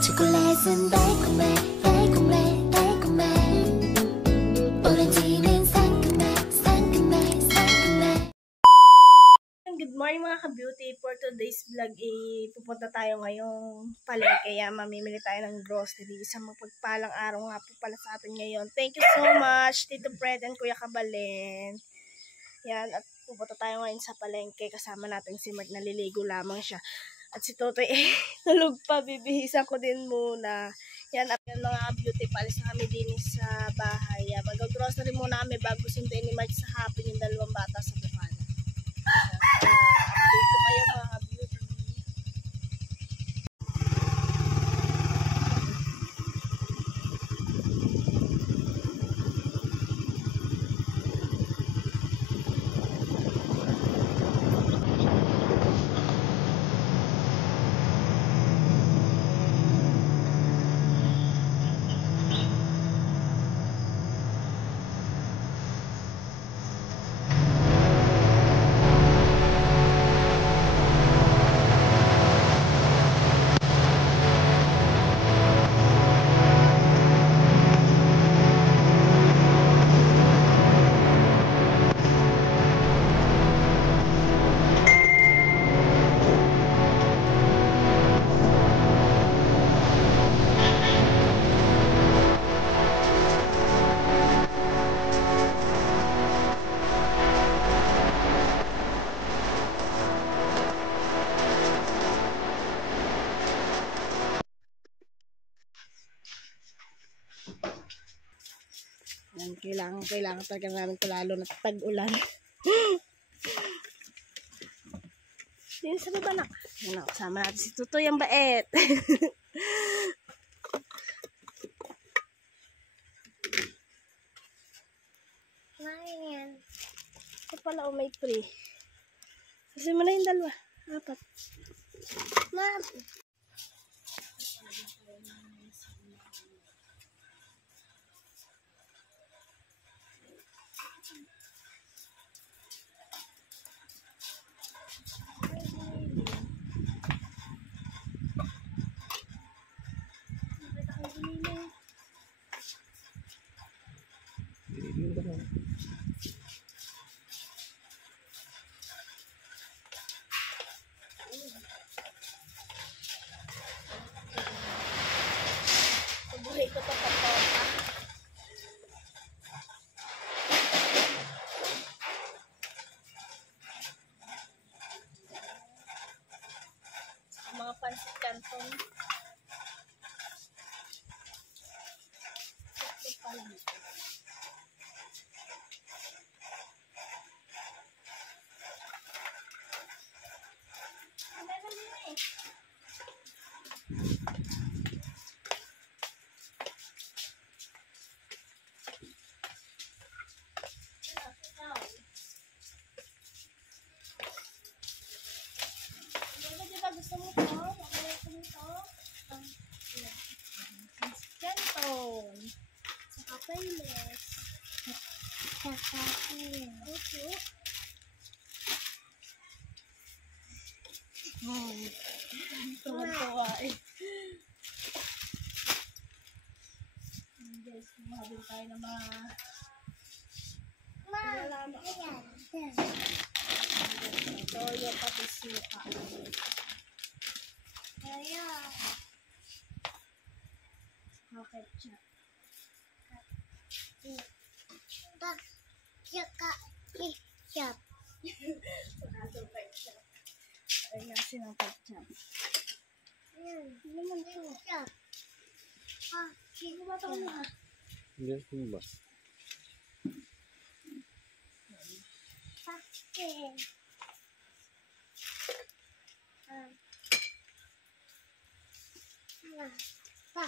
초콜릿은 달콤해 달콤해 달콤해 오렌지는 상큼해 상큼해 상큼해. Good morning mga ka-beauty. For today's vlog, pupunta tayo ngayong palengke. Kaya mamimili tayo ng grocery. Sa mapagpalang araw nga po pala sa atin ngayon. Thank you so much, Tito Fred and Kuya Kabalen. Yan, at pupunta tayo ngayon sa palengke. Kasama natin si Mark, naliligo lamang siya. At si Totoy, tulog pa, bibihisan ko din muna. Yan, at yan mga beauty, palis na kami din sa bahay. Mag-grocery muna kami bago sunduin ni Mark sa Happy yung dalawang bata sa Bukana. Update ko kayo mga beauty. Yan, kailangan talaga namin ito lalo na tag-ulan. Yan sa baba na. Yan, kasama natin si Tutoy ang bait. Ayan. Ito pala may free. Kasi mo na yung dalawa. Apat. Ma'am. Buhay ko pa pa. Mga pansit canton. Ito pala. Gusto mo to? Gusto mo to? Canton. Saka payless. Saka opo. Tuwan-tuwa eh. Guys, mahabin tayo ng mga malalaman. Ito yung pati suka. Ayan. Okay, chat. Ketchup. Ayan, sinang ketchup. Hindi naman ito. Hindi ba ito na? Hindi, hindi ba? Pakin. Pa.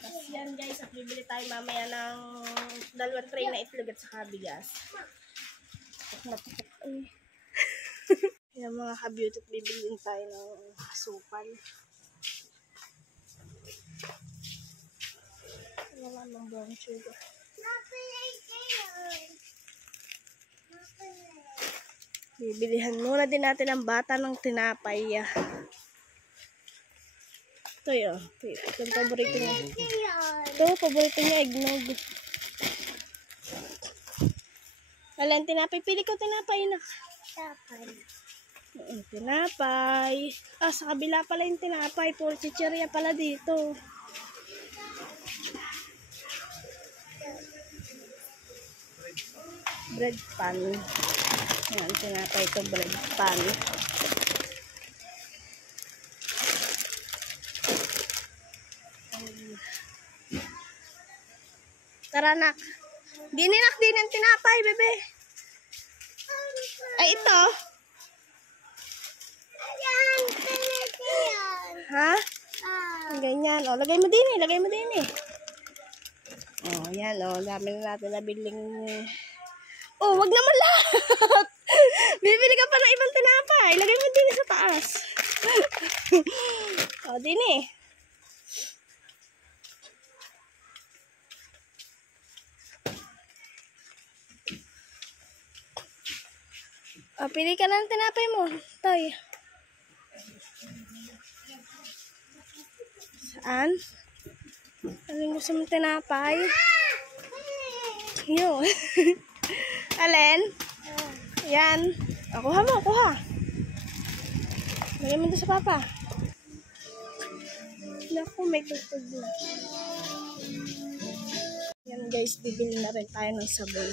Kasi yan guys, at bibili tayo mamaya ng dalawang tray na itlog at saka bigas. Yan mga ka-beauty, bibili tayo ng sukal. Wala ng brown sugar. Bibilihan muna din natin ang bata ng tinapay. Ito yun. Ito yung paborito niya. Ito, paborito niya, eggnog. Alan, tinapay. Pili ko tinapay na. Tinapay. Sa kabila pala yung tinapay. Puro chichirya pala dito. Bread pan. Yan, tinapay ito, bread pan. Tara, nak. Dininak din ang tinapay, bebe. Ay, ito. Ha? Ganyan. O, lagay mo din eh. Lagay mo din eh. O, yan o. Dami na natin nabiling. Oh, wag naman lahat. Bibili ka pa ng ibang tinapay. Lagay mo din sa taas. O, din eh. Pili ka ng tinapay mo. Toy. Saan? Alin gusto mong tinapay? Yun. Alin? Yan. Kuha mo, kuha. Lagay mo doon sa papa. Naku, may tutog na. Yan guys, bibili na rin tayo ng sabon.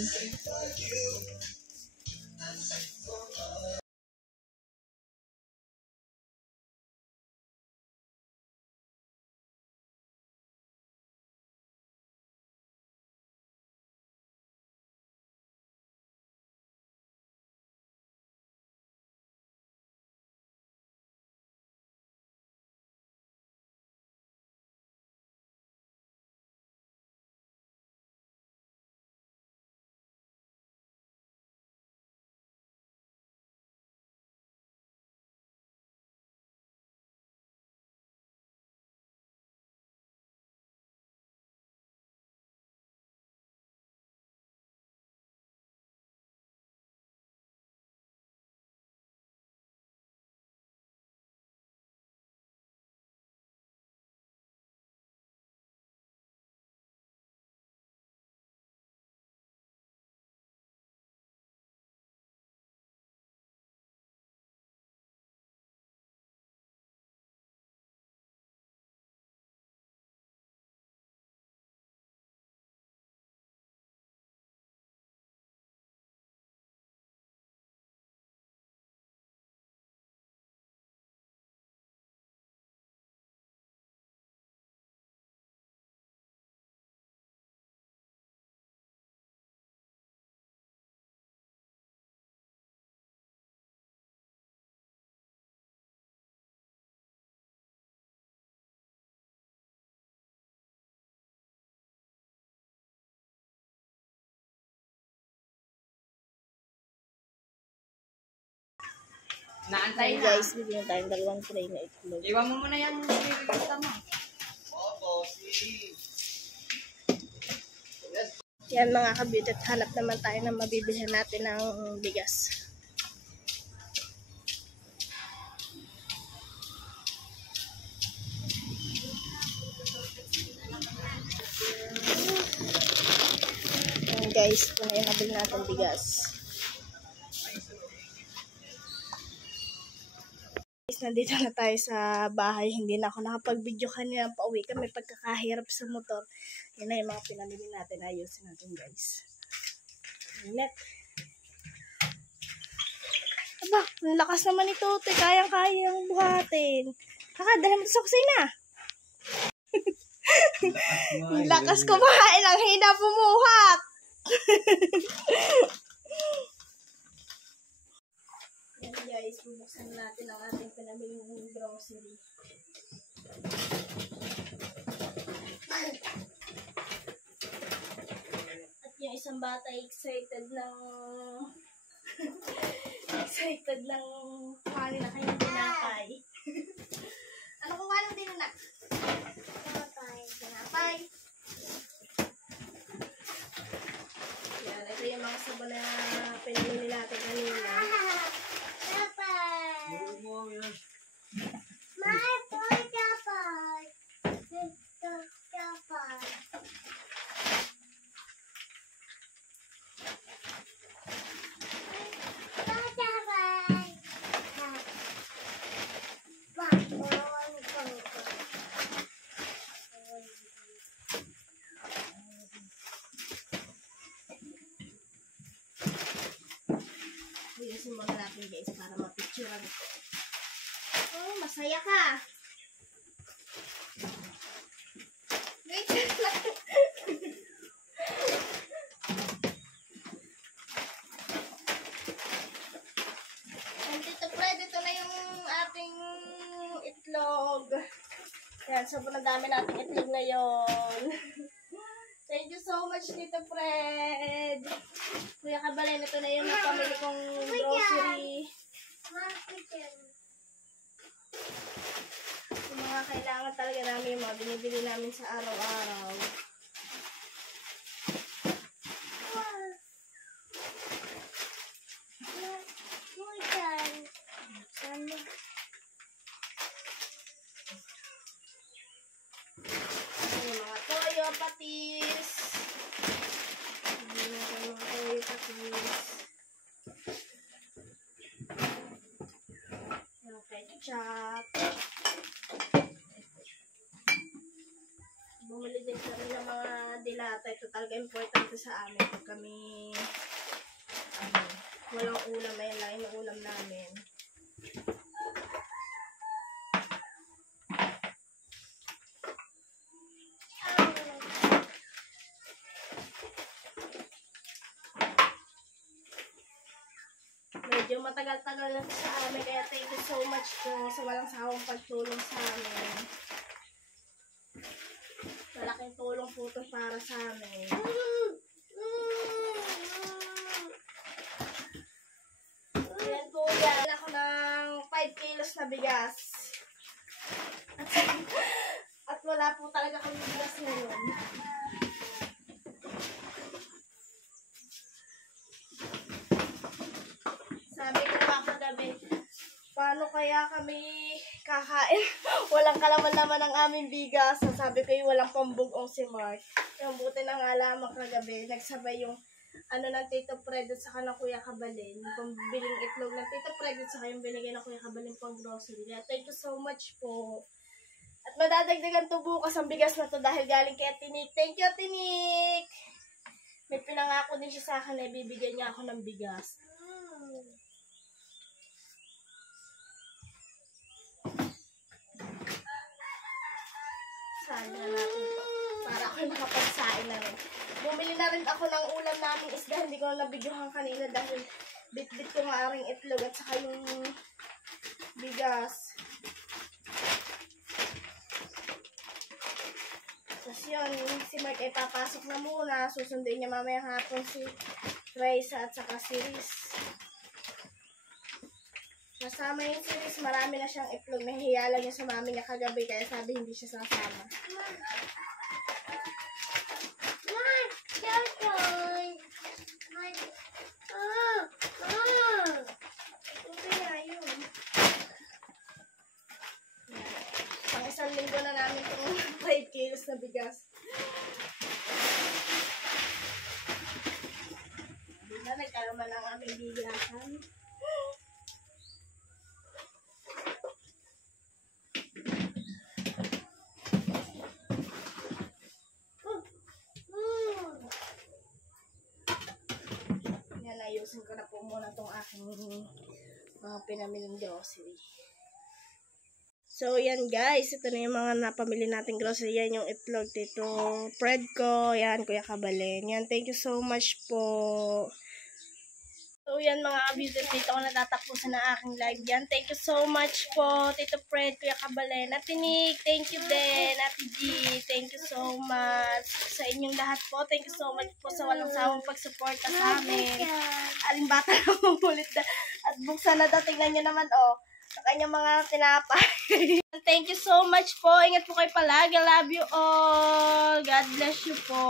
Naantay na. Guys, bibili na tayong dalawang tray na itlog. Iwan mo muna yan. Bibigyan mo. Yan mga ka-beauty, hanap naman tayo na mabibilhan natin ng bigas. Yan guys, ito na yung nabili natin bigas. Nandito na tayo sa bahay. Hindi na ako nakapag-video kanina. Pauwi kami pagkakahirap sa motor. Yan na yung mga pinamili natin. Ayusin natin guys. Init. Aba, ang lakas naman ito. Kayang-kayang buhatin. Dali mo sa kusina. Ang lakas kumain. Ang hina bumuhat. Yan guys, bubuksan natin ang ating pinamiling grocery. At yung isang bata excited ng kuhanin na kanyang tinapay. Ano kung anong din anak? Tinapay. Yan, ito yung mga sabon na pinamili natin kanina. Ayusin muna natin guys para mapicturean ko. Oh, masaya ka. Wait lang. Nandito Fred, ito na yung ating itlog. Yan, sobrang dami nating itlog ngayon. Thank you so much, Tito Fred. Kuya Kabalen, ito na yung napamili kong grocery. Yung mga kailangan talaga namin, yung mga binibili namin sa araw-araw. Yung mga toyo, patis. Yung mga toyo, patis. Yung ketchup. Bumili din kami ng mga dilata. Ito talaga importante sa amin. Pag kami walang ulam, ayun lang yung ulam namin. Medyo matagal-tagal na sa amin, kaya thank you so much po sa walang sawang pagtulong sa amin. Malaking tulong po ito para sa amin. Yan po yan. Ako ng 5 kilos na bigas. At wala po talaga kami bigas ngayon. Sabi ko pa kagabi, paano kaya kami kakain? Walang kalaman-laman ang aming bigas. Sabi ko yung walang pambugong si Mark. Yung buti na nga lamang kagabi, nagsabay yung ng Tito Fred at saka ng Kuya Kabalen. Yung pambiling itlog ng Tito Fred at saka yung binigay ng Kuya Kabalen pang grocery. Thank you so much po. At madadagdagan to bukas ang bigas na to dahil galing kay Tinik. Thank you, Tinik! May pinangako din siya sa akin na ibibigay niya ako ng bigas. Saan na natin to? Para ako nakapagsain na rin. Bumili na rin ako ng ulam namin isda. Hindi ko na nabidyohan kanina dahil bit-bit ko nga rin itlog at saka yung bigas. Tapos yun, si Mark ay papasok na muna. Susunduin niya mamaya hapon si Raisa at saka si Riz. Kasama yung si Riz, marami na siyang itlog. Nahihiya lang niya sa mami niya kagabi kaya sabi hindi siya sasama. Pang 1 linggo na namin itong 5 kilos na bigas. Hindi na nagkaroon ng aming bigasan. Yan, ayusin ko na po muna itong aking mga pinamiling grocery. So, yan guys. Ito na yung mga napamili natin grocery. Yan yung itlog dito. Fred ko. Yan, Kuya Kabalen. Yan, thank you so much po. So, yan mga ka-beauty. Dito ko natatapusan ng aking live. Yan, thank you so much po. Tito Fred, Kuya Kabalen. Ate Nick, thank you din. Ate G, thank you so much. Sa inyong lahat po, thank you so much po sa walang sawang pagsuporta sa amin. Aling bata na mamulit na. At buksan na daw. Tingnan nyo naman, oh. Sa kanyang mga tinapay. Thank you so much po. Ingat po kayo palagi. Love you all. God bless you po.